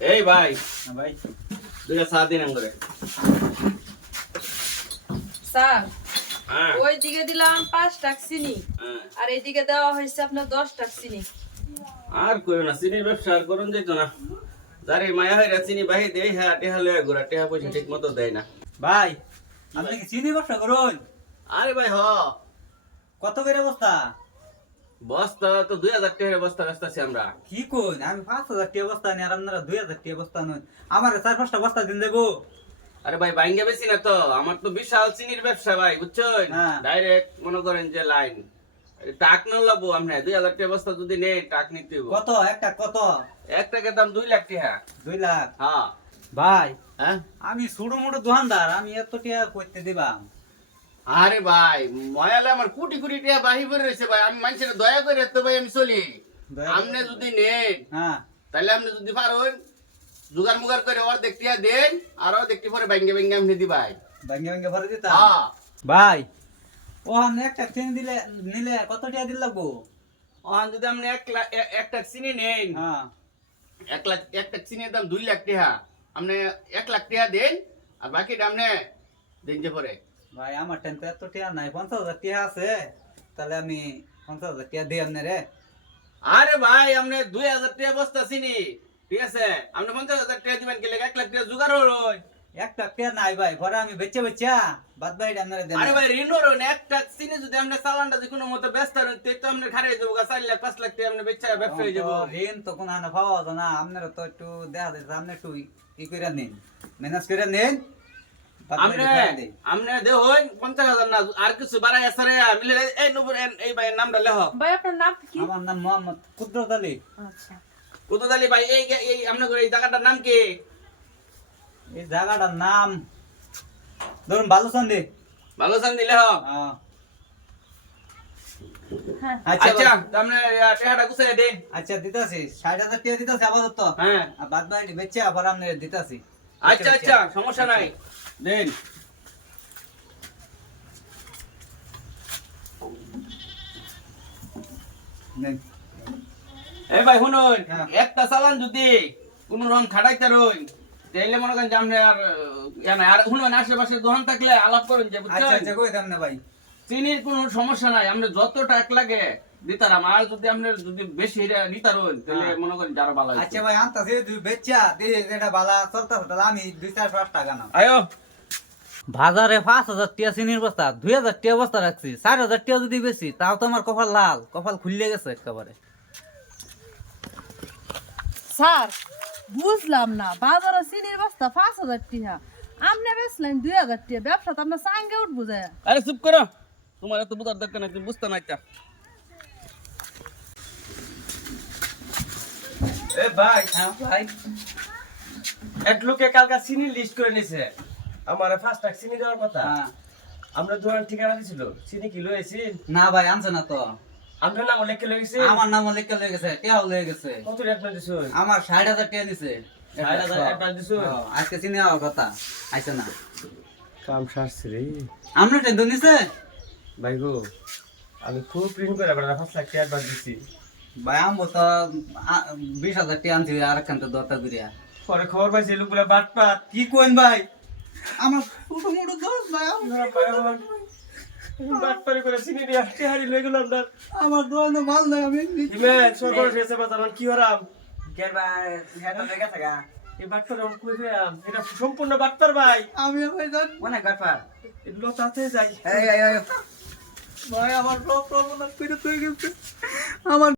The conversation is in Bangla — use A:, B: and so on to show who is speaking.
A: এই ভাই
B: হ্যাঁ ভাই
A: দুইটা চা দিন করে।
C: স্যার
A: হ্যাঁ।
C: ওই দিকে দিলাম পাঁচ টাক চিনি
A: হ্যাঁ।
C: আর এইদিকে দেওয়া হয়েছে আপনার দশ টাক চিনি।
A: আর কইও না চিনির ব্যবসা আর করুন যেত না। যারে মায়া হয়ে চিনি বাহি দেই হ্যাঁ টেহা লয়ে ঘোরা টেহা পয়সা ঠিক মতো দেয় না।
B: ভাই আপনি কি চিনি ব্যবসা করুন?
A: আরে ভাই হ।
B: কত করে বস্তা?
A: বস্তা তো দুই হাজার টাকার বস্তা বেচতেছি আমরা।
B: কি কোন আমি পাঁচ হাজার টাকা বস্তা নিয়ে আর আপনারা দুই হাজার টাকা বস্তা নয় আমার চার পাঁচটা বস্তা দিন দেবো।
A: আরে ভাই বাইঙ্গা বেশি না তো। আমার তো বিশাল চিনির ব্যবসা ভাই বুঝছেন?
B: হ্যাঁ।
A: ডাইরেক্ট মনে করেন যে লাইন টাক না লাবো আপনি দুই হাজার টাকা বস্তা যদি নেই টাক নিতে
B: কত? একটা কত?
A: এক টাকার দাম দুই লাখ টাকা
B: দুই লাখ?
A: হ্যাঁ।
B: ভাই
A: হ্যাঁ?
B: আমি ছোট মোটো দোকানদার আমি এত টাকা করতে দিবাম।
A: আরে ভাই ময়ালে আমার কোটি কোটি টাকা বাহি পড়ে রয়েছে ভাই আমি মানুষের দয়া করে তো ভাই আমি চলি। আপনি যদি নেন
B: হ্যাঁ।
A: তাহলে আপনি যদি পারেন জোগাড় মুগার করে ওর দেখতে দেন আর ও দেখতে পরে ব্যাঙ্গে ব্যাঙ্গে আপনি দি ভাই
B: ভাঙ্গে ভাঙ্গে ভরে দিতাম?
A: হ্যাঁ।
B: ভাই ও আমি একটা চিনি দিলে নিলে কত টাকা দিল লাগবো?
A: ওখান যদি আপনি এক লাখ একটা চিনি নেন
B: হ্যাঁ।
A: এক লাখ একটা চিনির দাম দুই লাখ টাকা আপনি এক লাখ টাকা দেন আর বাকিটা আপনি দিন যে পরে।
B: ভাই আমার ট্রেন তো এত টাকা নাই পঞ্চাশ হাজার টাকা আছে। তাহলে আমি পঞ্চাশ হাজার টাকা দিই আপনি রে।
A: আরে ভাই আপনি দুই হাজার টাকা বস্তা চিনি। ঠিক আছে? আপনি পঞ্চাশ হাজার টাকা দিবেন গেলে এক লাখ টাকা জোগাড় হলো।
B: একটা টাকা নাই ভাই পরে আমি বেচে বেচা বাদ ভাই আপনারা দেন।
A: আরে ভাই ঋণ হলো একটা চিনি যদি আপনি চালানটা যে কোনো মতো ব্যস্ত হন তো আপনি খারে যাব চার লাখ পাঁচ লাখ টাকা আপনি বেচা ব্যবসা হয়ে যাব।
B: ঋণ তখন আনা পাওয়া না। আপনারা তো একটু দেখা যাচ্ছে আপনি একটু ই করে নিন ম্যানেজ করে নিন।
A: আপনি দেখুন পঞ্চাশ হাজার না আর কিছু বাড়াই আছে রে মিলে এই নবুর এই ভাই নামটা লেহ
C: ভাই আপনার নাম কি?
B: আমার নাম মোহাম্মদ কুদরত আলী
C: আচ্ছা।
A: কুতুব আলী ভাই এই এই আপনার এই জায়গাটার নাম কি?
B: এই জায়গাটার নাম ধরুন বালুচন্দি।
A: ভালো চান দিলে হ
B: হ্যাঁ।
C: হ্যাঁ।
B: আচ্ছা
A: আচ্ছা। আপনি টেহাটা গুছাই দিন
B: আচ্ছা দিতাছি ষাট হাজার টাকা দিতাছি আপাতত।
A: হ্যাঁ।
B: আর বাদ বাকি বেচে আবার আপনি দিতাছি।
A: আচ্ছা আচ্ছা সমস্যা নাই দিন
B: নেন।
A: এই ভাই শুনুন
B: হ্যাঁ।
A: একটা চালান যদি কোন রকম খাটাইতে রইন তাইলে মনে করেন যে আপনি আর। আর শুনুন আশেপাশে দোকান থাকলে আলাপ করেন যে
B: আচ্ছা
A: বুঝছেন
B: আচ্ছা
A: চিনির কোনো সমস্যা নাই আপনি যত টাক লাগে দিতারাম আর যদি আপনি যদি বেশি নিতার হইন তাহলে
B: হ্যাঁ।
A: মনে করেন যারা ভালো
B: আচ্ছা ভাই আনতাছি তুই বেচা দিই এটা বালা চলতাছে তাহলে আমি দুই চার পাঁচ টাকা নাম
A: আয়ো।
B: বাজারে পাঁচ হাজার টিয়া চিনির বস্তা দুই হাজার টিয়া বস্তা রাখছি। চার হাজার টিয়া যদি বেশি তাও তো আমার কপাল লাল কপাল খুললে গেছে একেবারে।
C: স্যার বুঝলাম না বাজারে চিনির বস্তা পাঁচ হাজার টিহা আপনি বেচলেন দুই হাজার টিহা ব্যবসা তো আপনার সাঙ্গে উঠবো যায়
A: আরে চুপ করো। তোমার এত বুঝার দরকার নাই তুমি বুঝতে না
D: এ ভাই
B: হ্যাঁ ভাই।
D: এক লোকে কালকা চিনি লিস্ট করে নিছে। আমার ফার্স্ট টাক চিনি দেওয়ার কথা।
B: হ্যাঁ।
D: আমরা দোকান ঠিকানা দিছিল। চিনি কি লয়েছি
B: না ভাই আনছে না তো।
D: আপনার নাম লেখে লয়েছি
B: আমার নাম লেখা লয়ে গেছে। টিয়াও লয়ে গেছে?
D: কত রেট না দিছো?
B: আমার আজকে চিনি হওয়ার কথা। আইসে না।
D: কাম সারছে রে।
B: আমরা টেন্ডো নিছে?
D: ভাই গো আমি খুব প্রিন্ট করে লাখ টাকা অ্যাডভান্স দিছি।
B: ভাই আমবো তো বিশ হাজার আনছি আর একখান তো দরকার করিয়া
D: পরে খবর পাইছি লোকগুলা বাট পাট
B: কি কোন ভাই? আমার ছোট মোটো দোষ ভাই
D: বাট পারি করে চিনি দিয়ে টেহারি লয়ে গেলাম না
B: আমার দোকানে মাল নাই আমি
D: হিমেন সরকার শেষে বাজার কি হরাম?
B: কেন ভাই হেটা লেগে থাকা।
D: এই বাটপার আমি কই গেলাম এটা সম্পূর্ণ বাটপার ভাই।
B: আমি ভাই জান
C: অনেক ব্যাপার
D: এগুলো তাতে যাই।
B: এই এই এই ভাই আমার তুই আমার